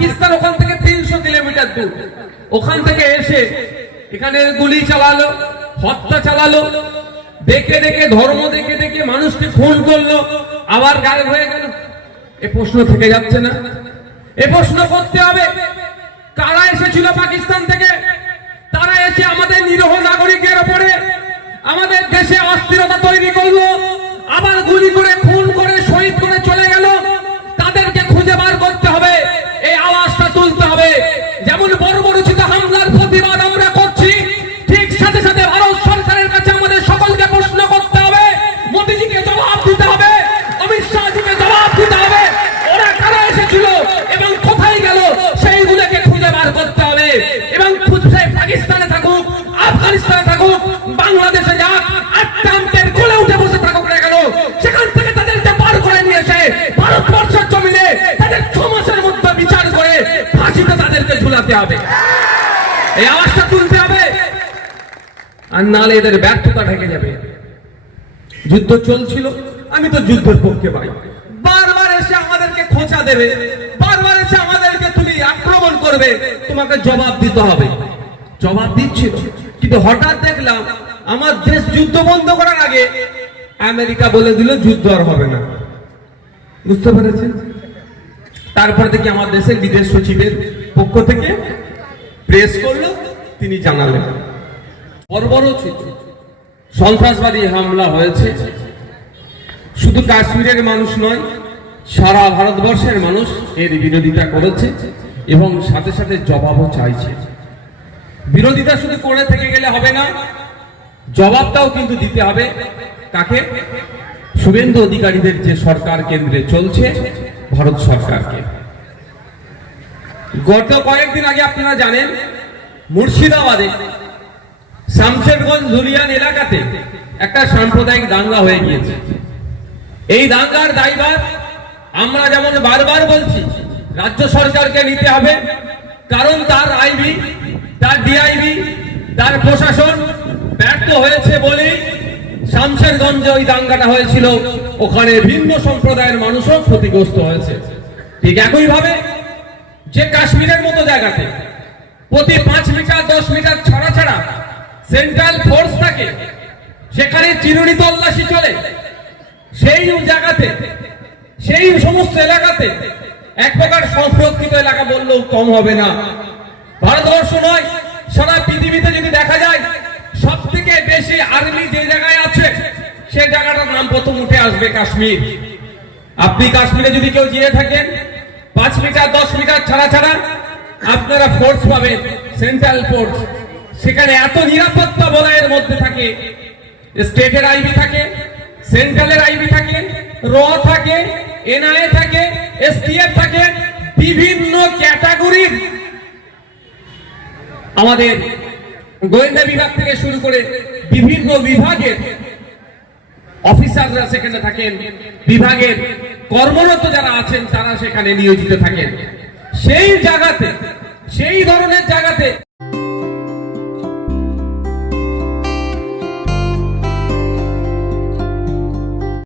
পাকিস্তান ওখান থেকে তিনশো কিলোমিটার দূর। ওখান থেকে এসে এখানে গুলি চালালো, হত্যা চালালো। দেখে দেখে, ধর্ম দেখে দেখে মানুষকে খুন করল। আবার গায়েব হয়ে গেল। এ প্রশ্ন থেকে যাচ্ছে না। এ প্রশ্ন করতে হবে, কারা এসেছিল পাকিস্তান থেকে? তারা এসে আমাদের নিরহ ঝুলাতে হবে। এই আওয়াজটা তুলতে হবে। আর নালে এদের ব্যর্থতা ঢেকে যাবে। যুদ্ধ চলছিল, আমি তো যুদ্ধের পক্ষে ভাই। বারবার এসে আমাদেরকে খোঁচা দেবে। বারবার এসে আমাদেরকে তুমি আক্রমণ করবে। তোমাকে জবাব দিতে হবে। জবাব দিচ্ছিল। কিন্তু হঠাৎ দেখলাম, আমার দেশ যুদ্ধ বন্ধ করার আগে আমেরিকা বলে দিল, যুদ্ধ আর হবে না। বুঝতে পেরেছেন? তারপর দেখি আমার দেশের বিদেশ সচিবের পক্ষ থেকে প্রেস করল, তিনি জানালেন। বর্বরচিত সন্ত্রাসবাদী হামলা হয়েছে। শুধু কাশ্মীরের মানুষ নয়, সারা ভারতবর্ষের মানুষ এর বিরোধিতা করেছে এবং সাথে সাথে জবাবও চাইছে। বিরোধিতা শুধু করে থেকে গেলে হবে না, জবাবটাও কিন্তু দিতে হবে। কাকে? শুভেন্দু অধিকারীদের যে সরকার কেন্দ্রে চলছে, ভারত সরকারকে। গত কয়েকদিন আগে আপনারা জানেন, মুর্শিদাবাদে শামশেরগঞ্জ ধুলিয়ান এলাকাতে একটা সাম্প্রদায়িক দাঙ্গা হয়ে গিয়েছে। এই দাঙ্গার দায়ভার আমরা যেমন বারবার বলছি, রাজ্য সরকারকে নিতে হবে, কারণ তার আইবি, তার ডিআইবি, তার প্রশাসন ব্যর্থ হয়েছে বলেই শামশেরগঞ্জে ওই দাঙ্গাটা হয়েছিল। ওখানে ভিন্ন সম্প্রদায়ের মানুষও ক্ষতিগ্রস্ত হয়েছে। ঠিক একইভাবে যে কাশ্মীরের মতো জায়গাতে প্রতি পাঁচ মিটার, দশ মিটার ছাড়া ছাড়া সেন্ট্রাল ফোর্স থাকে, সেখানে চিরুনি তল্লাশি চলে, সেই জায়গাতে, সেই সমস্ত এলাকাতে এক প্রকার সংরক্ষিত এলাকা বললেও কম হবে না। ভারতবর্ষ নয়, সারা পৃথিবীতে যদি দেখা যায় সব থেকে বেশি আর্মি যে জায়গায় আছে, সে জায়গাটার নাম প্রথম উঠে আসবে কাশ্মীর। আপনি কাশ্মীরে যদি কেউ যেয়ে থাকেন পাঁচ মিটার দশ মিটার ছাড়া ছাড়া আপনারা ফোর্স পাবেন সেন্ট্রাল ফোর্স সেখানে এত নিরাপত্তা বলয়ের মধ্যে থাকে, স্টেটের আইবি থাকে সেন্ট্রালের আইবি থাকে, র থাকে এনআইএ থাকে, এসটিএফ থাকে, বিভিন্ন ক্যাটাগরির আমাদের গোয়েন্দা বিভাগ থেকে শুরু করে বিভিন্ন বিভাগের অফিসাররা সেখানে থাকেন। বিভাগের কর্মরত যারা আছেন তারা সেখানে নিয়োজিত থাকেন। সেই জায়গাতে সেই ধরনের জায়গাতে